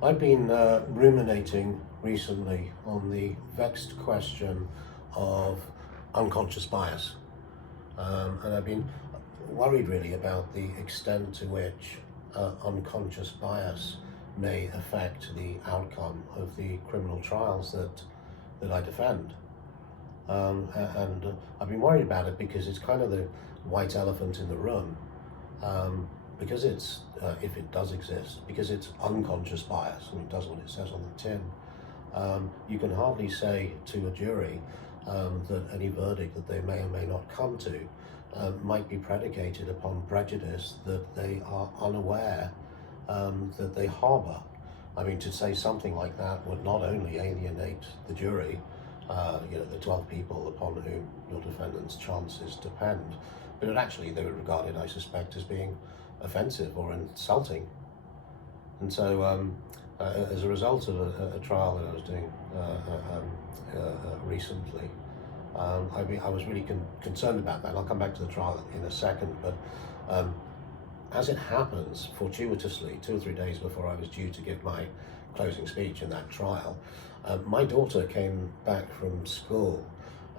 I've been ruminating recently on the vexed question of unconscious bias, and I've been worried really about the extent to which unconscious bias may affect the outcome of the criminal trials that I defend. And I've been worried about it because it's kind of the white elephant in the room. Because it's, if it does exist, because it's unconscious bias, and it does what it says on the tin, you can hardly say to a jury that any verdict that they may or may not come to might be predicated upon prejudice that they are unaware that they harbour. I mean, to say something like that would not only alienate the jury, the 12 people upon whom your defendant's chances depend, but actually they would regard it, I suspect, as being offensive or insulting. And so as a result of a trial that I was doing recently, I was really concerned about that. I'll come back to the trial in a second, but as it happens, fortuitously, 2 or 3 days before I was due to give my closing speech in that trial, my daughter came back from school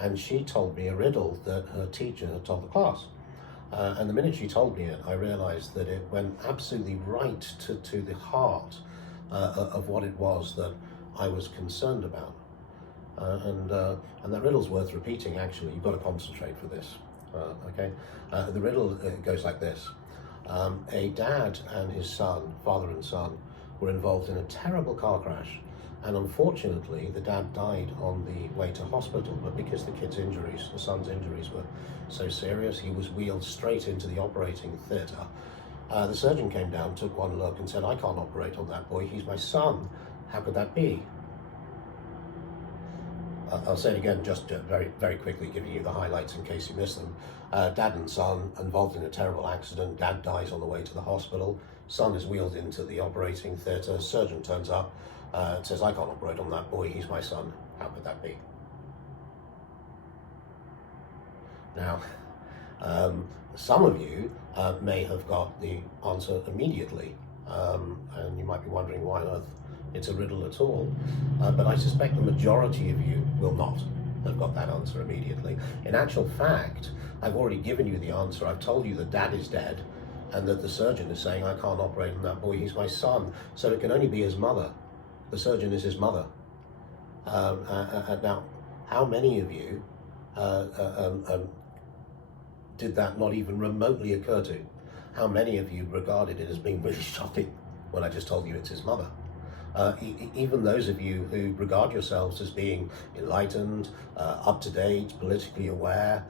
and she told me a riddle that her teacher had told the class. And the minute she told me it, I realized that it went absolutely right to the heart of what it was that I was concerned about. And that riddle's worth repeating, actually. You've got to concentrate for this, okay? The riddle goes like this. A dad and his son, father and son, were involved in a terrible car crash. And unfortunately, the dad died on the way to hospital, but because the son's injuries were so serious, he was wheeled straight into the operating theatre. The surgeon came down, took one look and said, "I can't operate on that boy, he's my son. How could that be?" I'll say it again, just very, very quickly, giving you the highlights in case you missed them. Dad and son involved in a terrible accident. Dad dies on the way to the hospital. Son is wheeled into the operating theatre. Surgeon turns up, says, "I can't operate on that boy, he's my son. How could that be?" Now, some of you may have got the answer immediately, and you might be wondering why on earth it's a riddle at all. But I suspect the majority of you will not have got that answer immediately. In actual fact, I've already given you the answer. I've told you that dad is dead and that the surgeon is saying, "I can't operate on that boy, he's my son." So it can only be his mother. The surgeon is his mother. Now, how many of you did that not even remotely occur to? How many of you regarded it as being really shocking when I just told you it's his mother? Even those of you who regard yourselves as being enlightened, up-to-date, politically aware,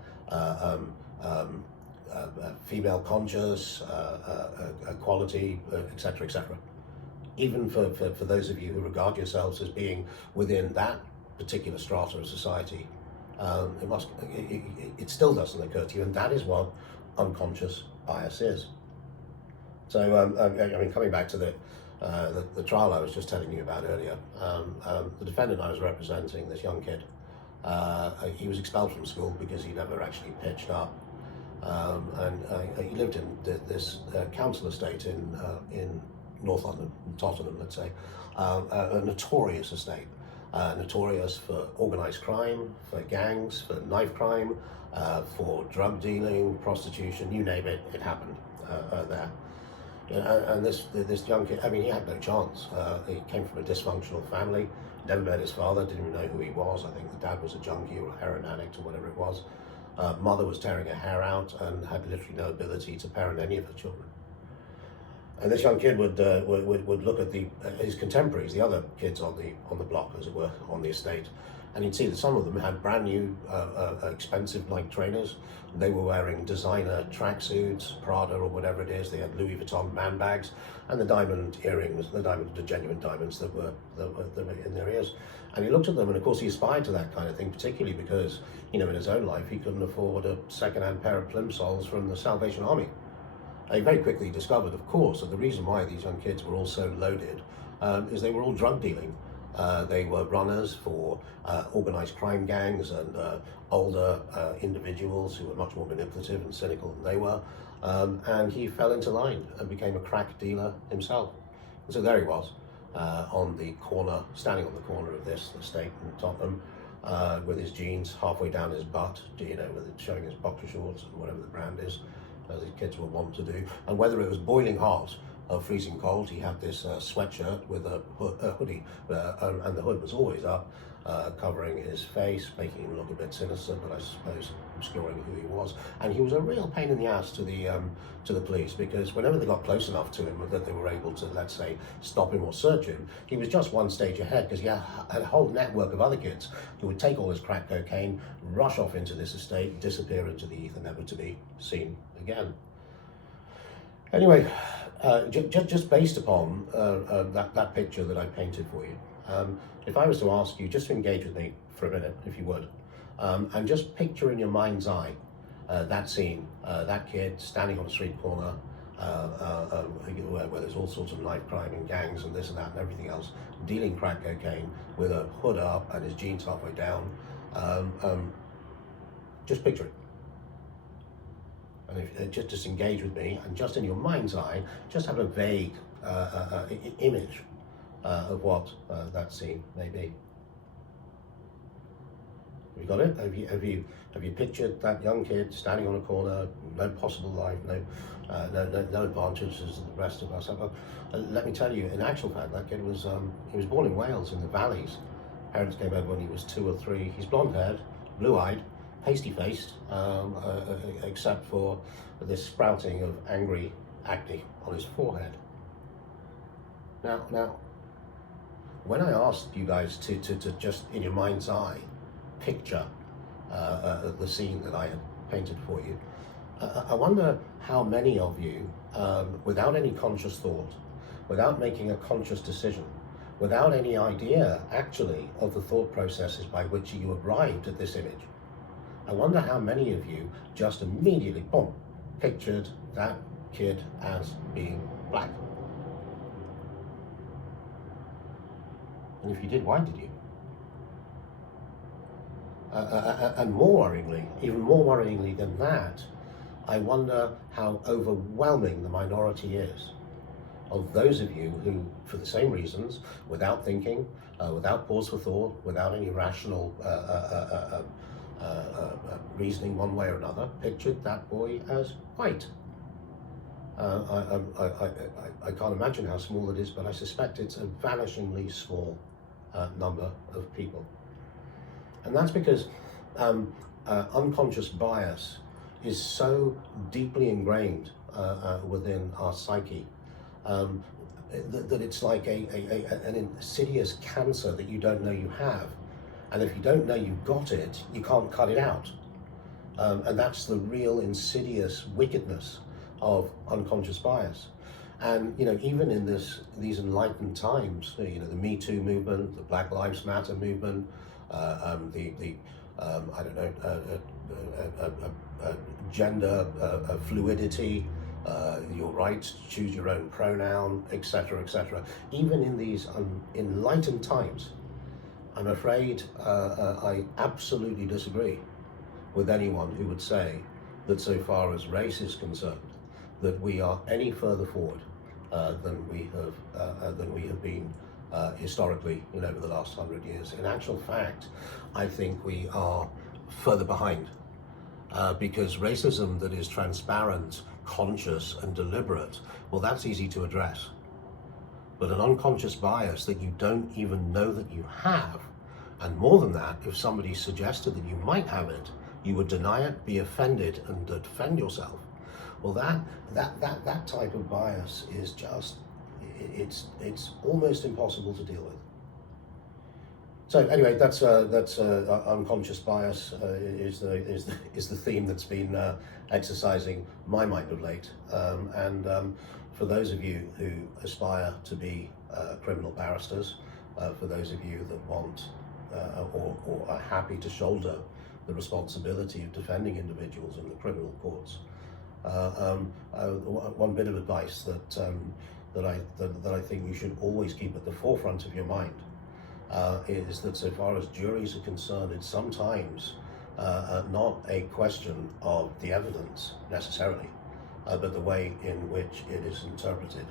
female conscious, equality, etc., etc. Even for those of you who regard yourselves as being within that particular strata of society, it still doesn't occur to you, and that is what unconscious bias is. So, I mean, coming back to the trial I was just telling you about earlier, the defendant I was representing, this young kid, he was expelled from school because he never actually pitched up, and he lived in this council estate in North London, Tottenham, let's say, a notorious estate, notorious for organised crime, for gangs, for knife crime, for drug dealing, prostitution, you name it, it happened there. And this young kid, I mean, he had no chance. He came from a dysfunctional family, never met his father, didn't even know who he was. I think the dad was a junkie or a heroin addict or whatever it was. Mother was tearing her hair out and had literally no ability to parent any of her children. And this young kid would look at his contemporaries, the other kids on the block, as it were, on the estate, and he'd see that some of them had brand new, expensive Nike trainers. They were wearing designer tracksuits, Prada or whatever it is. They had Louis Vuitton handbags, and the diamond earrings, the genuine diamonds that were in their ears. And he looked at them, and of course he aspired to that kind of thing, particularly because, in his own life, he couldn't afford a second-hand pair of plimsolls from the Salvation Army. I very quickly discovered, of course, that the reason why these young kids were all so loaded is they were all drug dealing. They were runners for organised crime gangs and older individuals who were much more manipulative and cynical than they were. And he fell into line and became a crack dealer himself. And so there he was, on the corner, standing on the corner of this estate in Tottenham, with his jeans halfway down his butt, with it showing his boxer shorts and whatever the brand is, as his kids will want to do. And whether it was boiling hot or freezing cold, he had this sweatshirt with a hoodie, and the hood was always up, covering his face, making him look a bit sinister, but I suppose obscuring who he was. And he was a real pain in the ass to the police, because whenever they got close enough to him that they were able to, let's say, stop him or search him, he was just one stage ahead, because he had a whole network of other kids who would take all his crack cocaine, rush off into this estate, disappear into the ether, never to be seen again. Anyway, just based upon that picture that I painted for you, if I was to ask you just to engage with me for a minute, if you would, and just picture in your mind's eye that scene, that kid standing on a street corner, where there's all sorts of knife crime and gangs and this and that and everything else, dealing crack cocaine with a hood up and his jeans halfway down. Just picture it. And if, just engage with me, and just in your mind's eye, just have a vague image of what that scene may be. Have you got it? Have you pictured that young kid standing on a corner, no possible life, no advantages of the rest of us? Let me tell you, in actual fact, that kid was he was born in Wales in the valleys. Parents came over when he was 2 or 3. He's blonde-haired, blue-eyed, pasty-faced, except for this sprouting of angry acne on his forehead. Now, when I asked you guys to just in your mind's eye picture the scene that I had painted for you, I wonder how many of you, without any conscious thought, without making a conscious decision, without any idea actually of the thought processes by which you arrived at this image, I wonder how many of you just immediately, boom, pictured that kid as being black. And if you did, why did you? And more worryingly, even more worryingly than that, I wonder how overwhelming the minority is of those of you who, for the same reasons, without thinking, without pause for thought, without any rational reasoning one way or another, pictured that boy as white. I can't imagine how small it is, but I suspect it's a vanishingly small number of people. And that's because unconscious bias is so deeply ingrained within our psyche that it's like an insidious cancer that you don't know you have. And if you don't know you've got it, you can't cut it out. And that's the real insidious wickedness of unconscious bias. And even in these enlightened times, the Me Too movement, the Black Lives Matter movement, gender fluidity, your right to choose your own pronoun, etc., etc. Even in these enlightened times, I'm afraid I absolutely disagree with anyone who would say that so far as race is concerned, that we are any further forward than we have been historically over the last 100 years. In actual fact, I think we are further behind because racism that is transparent, conscious and deliberate, well, that's easy to address. But an unconscious bias that you don't even know that you have, and more than that, if somebody suggested that you might have it, you would deny it, be offended and defend yourself. Well, that type of bias is just, it's almost impossible to deal with. So anyway, that's unconscious bias is the theme that's been exercising my mind of late. For those of you who aspire to be criminal barristers, for those of you that want or are happy to shoulder the responsibility of defending individuals in the criminal courts, one bit of advice that I think you should always keep at the forefront of your mind is that so far as juries are concerned, it's sometimes not a question of the evidence necessarily, but the way in which it is interpreted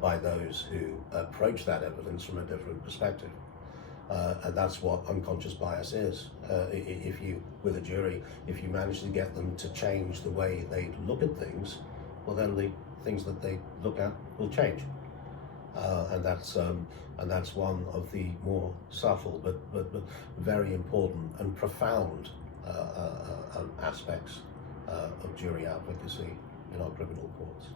by those who approach that evidence from a different perspective. And that's what unconscious bias is. If you, with a jury, if you manage to get them to change the way they look at things, well, then the things that they look at will change. And that's one of the more subtle but very important and profound aspects of jury advocacy in our criminal courts.